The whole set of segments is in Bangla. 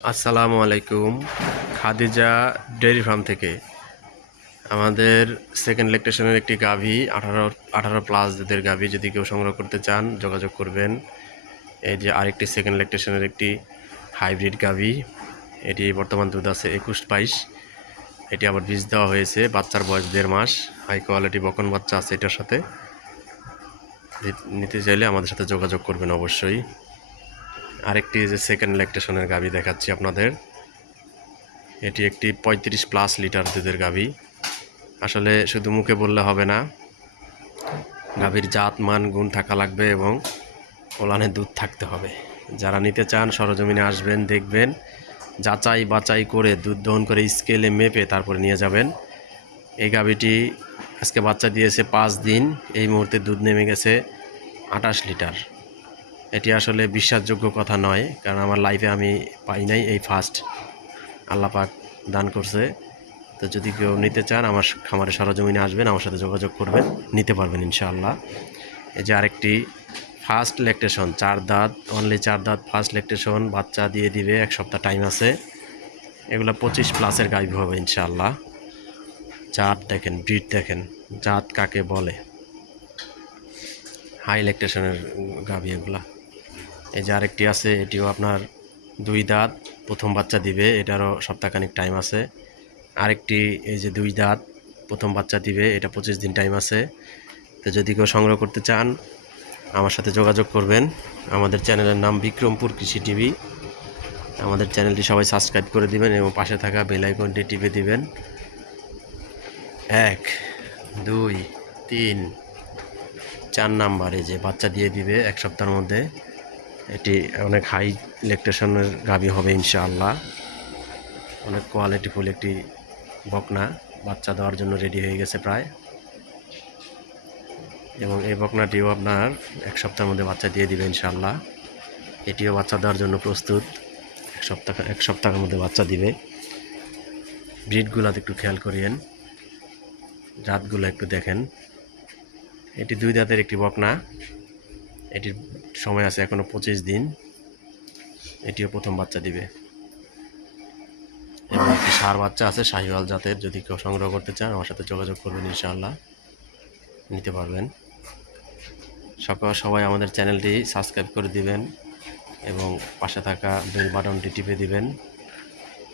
আসসালামু আলাইকুম। খাদিজা ডেইরি ফার্ম থেকে আমাদের সেকেন্ড ল্যাকটেশনের একটি গাভী 18 প্লাস দুধের গাভী যদি কেউ সংগ্রহ করতে চান যোগাযোগ করবেন। এই যে আরেকটি সেকেন্ড ল্যাকটেশনের একটি হাইব্রিড গাভী, এটি বর্তমান দুধ আছে 21-22। এটি আবার বীজ দেওয়া হয়েছে, বাচ্চার বয়স 1.5 মাস, হাই কোয়ালিটি বকন বাচ্চা আছে এটার সাথে। নিতে চাইলে আমাদের সাথে যোগাযোগ করবেন অবশ্যই। আরেকটি যে সেকেন্ড ল্যাকটেশনের গাভী দেখাচ্ছি আপনাদের, এটি একটি 35+ লিটার দুধের গাভী। আসলে শুধু মুখে বললে হবে না, গাভীর জাত মান গুণ থাকা লাগবে এবং ওলানে দুধ থাকতে হবে। যারা নিতে চান সরজমিনে আসবেন, দেখবেন, যাচাই বাছাই করে দুধ দহন করে স্কেলে মেপে তারপরে নিয়ে যাবেন। এই গাভীটি আজকে বাচ্চা দিয়েছে 5 দিন, এই মুহূর্তে দুধ নেমে গেছে 28 লিটার। এটি আসলে বিশ্বাসযোগ্য কথা নয়, কারণ আমার লাইফে আমি পাই নাই, এই ফার্স্ট আল্লাহ পাক দান করছে। তো যদি কেউ নিতে চান আমার খামারে সরজমিনে আসবেন, আমার সাথে যোগাযোগ করবেন, নিতে পারবেন ইনশাআল্লাহ। এই যে আরেকটি ফার্স্ট ল্যাকটেশন, 4 দাঁত, অনলি 4 দাঁত ফার্স্ট ল্যাকটেশন, বাচ্চা দিয়ে দিবে, 1 সপ্তাহ টাইম আছে। এগুলো 25+ গাভী হবে ইনশাআল্লাহ। জাত দেখেন, ব্রিড দেখেন, জাত কাকে বলে, হাই ল্যাকটেশনের গাভী এগুলা। এই যে আরেকটি আছে, এটিও আপনার 2 দাঁত, প্রথম বাচ্চা দিবে, এটারও সপ্তাহখানিক টাইম আছে। আরেকটি এই যে 2 দাঁত, প্রথম বাচ্চা দিবে, এটা 25 দিন টাইম আছে। তো যদি কেউ সংগ্রহ করতে চান আমার সাথে যোগাযোগ করবেন। আমাদের চ্যানেলের নাম বিক্রমপুর কৃষি টিভি। আমাদের চ্যানেলটি সবাই সাবস্ক্রাইব করে দিবেন এবং পাশে থাকা বেল আইকনটি টিপে দিবেন। 1, 2, 3, 4 নাম্বারে যে বাচ্চা দিয়ে দিবে 1 সপ্তাহের মধ্যে। এটি অনেক হাই ল্যাকটেশনের গাভী হবে ইনশাআল্লাহ। অনেক কোয়ালিটিফুল একটি বকনা, বাচ্চা দেওয়ার জন্য রেডি হয়ে গেছে প্রায়। এবং এই বকনাটিও আপনার 1 সপ্তাহের মধ্যে বাচ্চা দিয়ে দিবে ইনশাআল্লাহ। এটিও বাচ্চা দেওয়ার জন্য প্রস্তুত, 1 সপ্তাহের মধ্যে বাচ্চা দিবে। ব্রিডগুলো একটু খেয়াল করিয়েন, জাতগুলো একটু দেখেন। এটি 2 দাঁতের একটি বকনা, এটির সময় আছে এখনও 25 দিন। এটিও প্রথম বাচ্চা দিবে। এবং একটি ষাঁড় বাচ্চা আছে শাহিওয়াল জাতের, যদি কেউ সংগ্রহ করতে চান আমার সাথে যোগাযোগ করবেন ইনশাআল্লাহ, নিতে পারবেন। সবাই আমাদের চ্যানেলটি সাবস্ক্রাইব করে দিবেন এবং পাশে থাকা বেল বাটনটি টিপে দিবেন,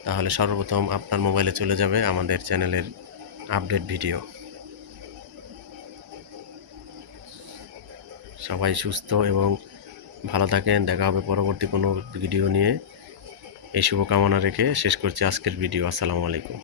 তাহলে সর্বপ্রথম আপনার মোবাইলে চলে যাবে আমাদের চ্যানেলের আপডেট ভিডিও। সবাই সুস্থ এবং ভালো থাকেন, দেখা হবে পরবর্তী কোনো ভিডিও নিয়ে। এই শুভকামনা রেখে শেষ করছি আজকের ভিডিও। আসসালামু আলাইকুম।